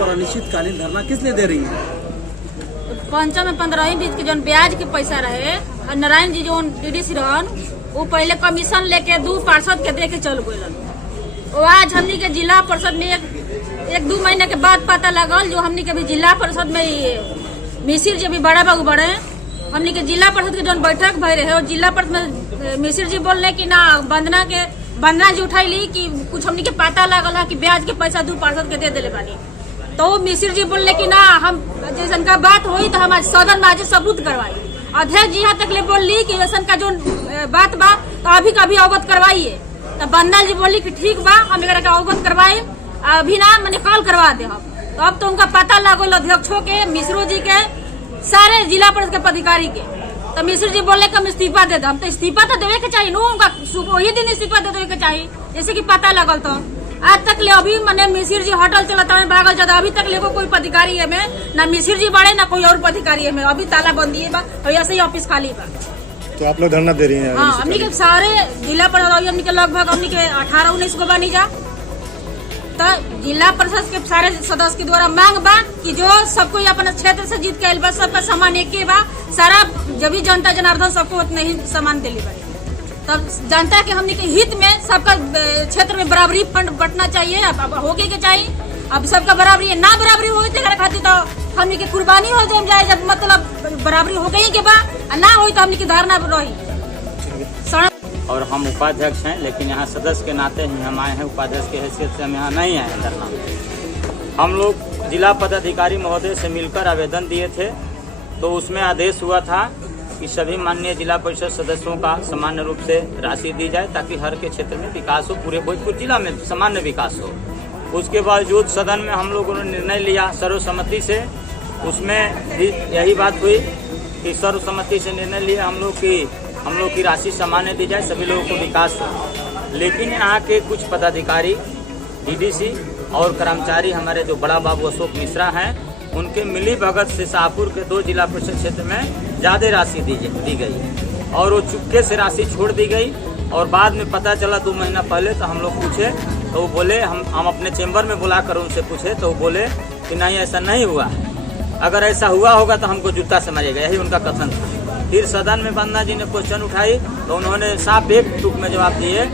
पर अनिश्चितकालीन धरना किस लिए दे रही है? पंचम में 15वीं बीच के जो ब्याज के पैसा रहे और नारायण जी जो डीडीसी रहन वो पहले कमीशन लेके 2 पार्षद के दे के चल गए। वो आज हमनी के जिला परिषद में एक 2 महीने के बाद पता लगल जो हमनी के भी जिला परिषद में मिसिर जी भी बड़े बाबू बड़े हमनी के जिला परिषद के जो बैठक भय रहे और जिला परिषद में मिसिर जी बोलने की ना वंदना जी उठाई कि कुछ हमनी के पता लगल है कि ब्याज के पैसा 2 पार्षद के दे दिले बानी। तो मिसिर जी बोलने की ना हम जैसन का बात हुई तो हम आज सदन में आज सबूत करवाई। अध्यक्ष जी यहाँ तक ले बोली कि जैसन का जो बात बा तो अभी कभी अवगत करवाइए। तो वंदना जी बोली कि ठीक बा हम एक अवगत करवाए अभी ना मैंने कॉल करवा दे हम। तो अब तो उनका पता लगल अध्यक्षों के मिश्रो जी के सारे जिला परिषद के पदाधिकारी के। तो मिश्र जी बोले कि हम इस्तीफा दे दो। हम तो इस्तीफा तो देवे के चाहिए नो उनका वही दिन इस्तीफा दे देवे के चाहिए जैसे कि पता लगल। तो आज तक ले अभी मैंने मिसिर जी होटल चलाता है भागल जाता अभी तक ले कोई पदाधिकारी है में ना मिसिर जी बड़े ना कोई और पदाधिकारी है में अभी ताला बंदी है बा और ऐसे ही ऑफिस खाली बा। तो आप लोग धरना दे रही हैं? हाँ हमनी के सारे जिला परिषद हमनी के लगभग हमनी के 18-19 को बनी जा। तो जिला परिषद के सारे सदस्य के द्वारा मांग बा कि जो सबको अपने क्षेत्र से जीत के आयल बा सबका सामान एक ही बा सारा जब भी जनता जनार्दन सबको उतना ही सामान दिली बड़ी। तब जनता के हमनी के हित में सबका क्षेत्र में बराबरी फंड बंटना चाहिए। अब होके के चाहिए अब सबका बराबरी ना बराबरी हो खातिर तो हमनी के कुर्बानी हो जाए जब मतलब बराबरी हो गई के बाद ना हो तो हमनी की धारणा रही। और हम उपाध्यक्ष हैं लेकिन यहाँ सदस्य के नाते ही हम आए हैं। उपाध्यक्ष की हैसियत से हम यहाँ नहीं आए हैं धरना में। हम लोग जिला पदाधिकारी महोदय से मिलकर आवेदन दिए थे तो उसमें आदेश हुआ था कि सभी माननीय जिला परिषद सदस्यों का सामान्य रूप से राशि दी जाए ताकि हर के क्षेत्र में विकास हो, पूरे भोजपुर जिला में सामान्य विकास हो। उसके बावजूद सदन में हम लोगों ने निर्णय लिया सर्वसम्मति से। उसमें भी यही बात हुई कि सर्वसम्मति से निर्णय लिया हम लोग की राशि सामान्य दी जाए, सभी लोगों को विकास हो। लेकिन यहाँ के कुछ पदाधिकारी डीडीसी और कर्मचारी हमारे जो बड़ा बाबू अशोक मिश्रा हैं उनके मिली भगत से शाहपुर के 2 जिला परिषद क्षेत्र में ज्यादा राशि दी गई और वो चुपके से राशि छोड़ दी गई। और बाद में पता चला 2 महीना पहले तो हम लोग पूछे तो वो बोले हम अपने चेंबर में बुलाकर उनसे पूछे तो वो बोले कि नहीं ऐसा नहीं हुआ, अगर ऐसा हुआ होगा तो हमको जूता से मारेगा, यही उनका कथन था। फिर सदन में वंदना जी ने क्वेश्चन उठाई तो उन्होंने साफ एक टूक में जवाब दिए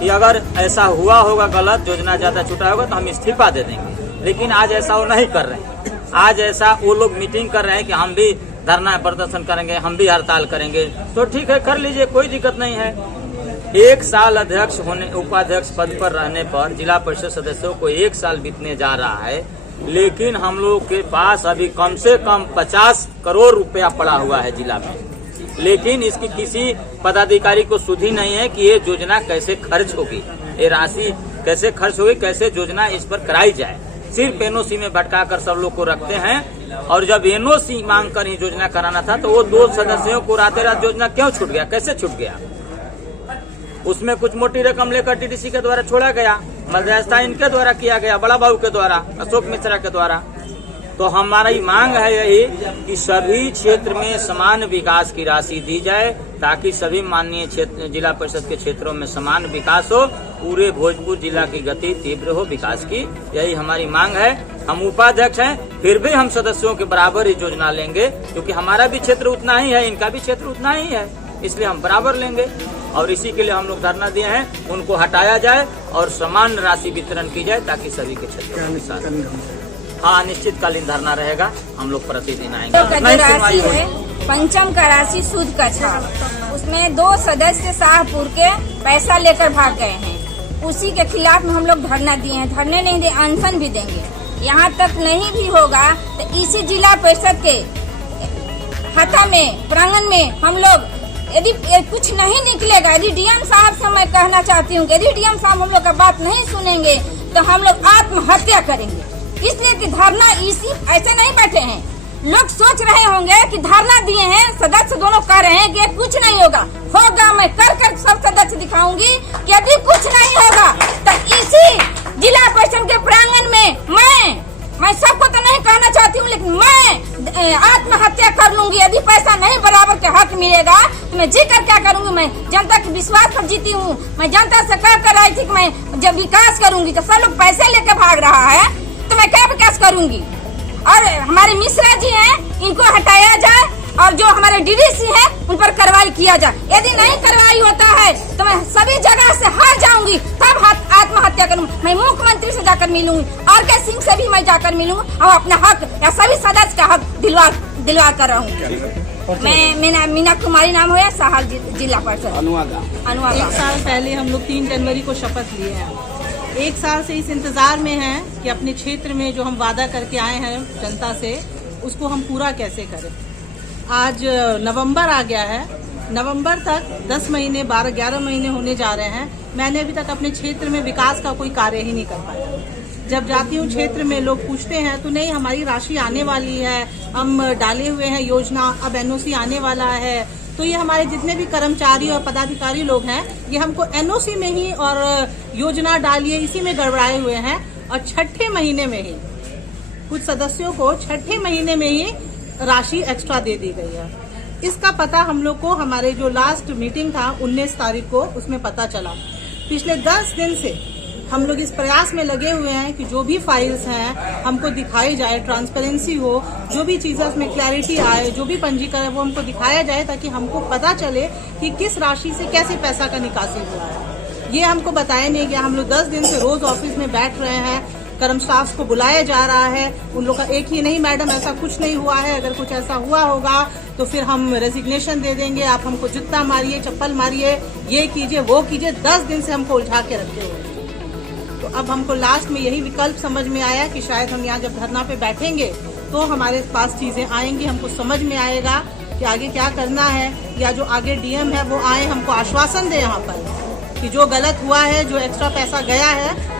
कि अगर ऐसा हुआ होगा गलत योजना ज्यादा छूटा होगा तो हम इस्तीफा दे देंगे। लेकिन आज ऐसा वो नहीं कर रहे हैं। आज ऐसा वो लोग मीटिंग कर रहे हैं कि हम भी धरना प्रदर्शन करेंगे, हम भी हड़ताल करेंगे। तो ठीक है कर लीजिए, कोई दिक्कत नहीं है। 1 साल अध्यक्ष होने उपाध्यक्ष पद पर रहने पर जिला परिषद सदस्यों को 1 साल बीतने जा रहा है लेकिन हम लोग के पास अभी कम से कम 50 करोड़ रुपया पड़ा हुआ है जिला में। लेकिन इसकी किसी पदाधिकारी को सुधी नहीं है कि ये योजना कैसे खर्च होगी, ये राशि कैसे खर्च होगी, कैसे योजना इस पर कराई जाए। सिर्फ एनओसी में भटकाकर सब लोग को रखते हैं। और जब एनओसी मांग कर ही योजना कराना था तो वो 2 सदस्यों को रात योजना क्यों छूट गया, कैसे छूट गया? उसमें कुछ मोटी रकम लेकर डीडीसी के द्वारा छोड़ा गया, मध्यस्थता इनके द्वारा किया गया, बड़ा बाबू के द्वारा, अशोक मिश्रा के द्वारा। तो हमारी मांग है यही कि सभी क्षेत्र में समान विकास की राशि दी जाए ताकि सभी माननीय क्षेत्र जिला परिषद के क्षेत्रों में समान विकास हो, पूरे भोजपुर जिला की गति तीव्र हो विकास की, यही हमारी मांग है। हम उपाध्यक्ष हैं फिर भी हम सदस्यों के बराबर ही योजना लेंगे क्योंकि हमारा भी क्षेत्र उतना ही है, इनका भी क्षेत्र उतना ही है, इसलिए हम बराबर लेंगे। और इसी के लिए हम लोग धरना दिए हैं, उनको हटाया जाए और समान राशि वितरण की जाए ताकि सभी के क्षेत्रों के साथ। हाँ अनिश्चितकालीन धरना रहेगा, हम लोग प्रतिदिन आएंगे। राशि है पंचम का राशि सूद का छाप, उसमें 2 सदस्य शाहपुर के पैसा लेकर भाग गए हैं, उसी के खिलाफ में हम लोग धरना दिए हैं। धरने नहीं दे अनशन भी देंगे। यहाँ तक नहीं भी होगा तो इसी जिला परिषद के हता में प्रांगण में हम लोग यदि कुछ नहीं निकलेगा, यदि डीएम साहब से मैं कहना चाहती हूँ यदि डीएम साहब हम लोग का बात नहीं सुनेंगे तो हम लोग आत्महत्या करेंगे। इसलिए कि धरना इसी ऐसे नहीं बैठे हैं। लोग सोच रहे होंगे कि धरना दिए हैं, सदस्य दोनों कह रहे हैं कि कुछ नहीं होगा। मैं कर सब सदस्य दिखाऊंगी कि यदि कुछ नहीं होगा तो इसी जिला परिषद के प्रांगण में मैं सबको तो नहीं कहना चाहती हूँ लेकिन मैं आत्महत्या कर लूंगी। यदि पैसा नहीं बराबर के हक मिलेगा तो मैं जी कर क्या करूंगी? मैं जनता के विश्वास पर जीती हूँ। मैं जनता से कह कर आई थी कि मैं जब विकास करूंगी तो सब लोग पैसे लेके भाग रहा है तो मैं क्या प्रयास करूंगी। और हमारे मिश्रा जी हैं, इनको हटाया जाए और जो हमारे डीडीसी हैं उन पर कार्रवाई किया जाए। यदि नहीं कार्रवाई होता है तो मैं सभी जगह से हार जाऊंगी, तब आत्महत्या करूंगी। मैं मुख्यमंत्री से जाकर मिलूंगी, और के सिंह से भी मैं जाकर मिलूंगी और अपना हक या सभी सदस्य का हक दिलवा कर रहूंगी। मैं मीना कुमारी नाम हो या साहल जिला परिषद अनुवादा। 1 साल पहले हम लोग 3 जनवरी को शपथ लिए हैं। 1 साल से इस इंतजार में हैं कि अपने क्षेत्र में जो हम वादा करके आए हैं जनता से, उसको हम पूरा कैसे करें। आज नवंबर आ गया है, नवंबर तक 10 महीने 12-11 महीने होने जा रहे हैं। मैंने अभी तक अपने क्षेत्र में विकास का कोई कार्य ही नहीं कर पाया। जब जाती हूँ क्षेत्र में, लोग पूछते हैं तो नहीं हमारी राशि आने वाली है, हम डाले हुए हैं योजना, अब एनओसी आने वाला है। तो ये हमारे जितने भी कर्मचारी और पदाधिकारी लोग हैं, ये हमको एनओसी में ही और योजना डालिए इसी में गड़बड़ाए हुए हैं। और छठे महीने में ही कुछ सदस्यों को छठे महीने में ही राशि एक्स्ट्रा दे दी गई है। इसका पता हम लोग को हमारे जो लास्ट मीटिंग था 19 तारीख को, उसमें पता चला। पिछले 10 दिन से हम लोग इस प्रयास में लगे हुए हैं कि जो भी फाइल्स हैं हमको दिखाई जाए, ट्रांसपेरेंसी हो, जो भी चीजें उसमें क्लैरिटी आए, जो भी पंजीकरण वो हमको दिखाया जाए, ताकि हमको पता चले कि किस राशि से कैसे पैसा का निकासी हुआ है। ये हमको बताया नहीं गया। हम लोग 10 दिन से रोज ऑफिस में बैठ रहे हैं, कर्म स्टाफ को बुलाया जा रहा है, उन लोग का एक ही नहीं मैडम ऐसा कुछ नहीं हुआ है, अगर कुछ ऐसा हुआ होगा तो फिर हम रेजिग्नेशन दे देंगे, आप हमको जूता मारिए, चप्पल मारिए, ये कीजिए वो कीजिए। 10 दिन से हमको उलझा के रखे हुए। तो अब हमको लास्ट में यही विकल्प समझ में आया कि शायद हम यहाँ जब धरना पे बैठेंगे तो हमारे पास चीजें आएंगी, हमको समझ में आएगा कि आगे क्या करना है, या जो आगे डीएम है वो आए, हमको आश्वासन दे यहाँ पर कि जो गलत हुआ है, जो एक्स्ट्रा पैसा गया है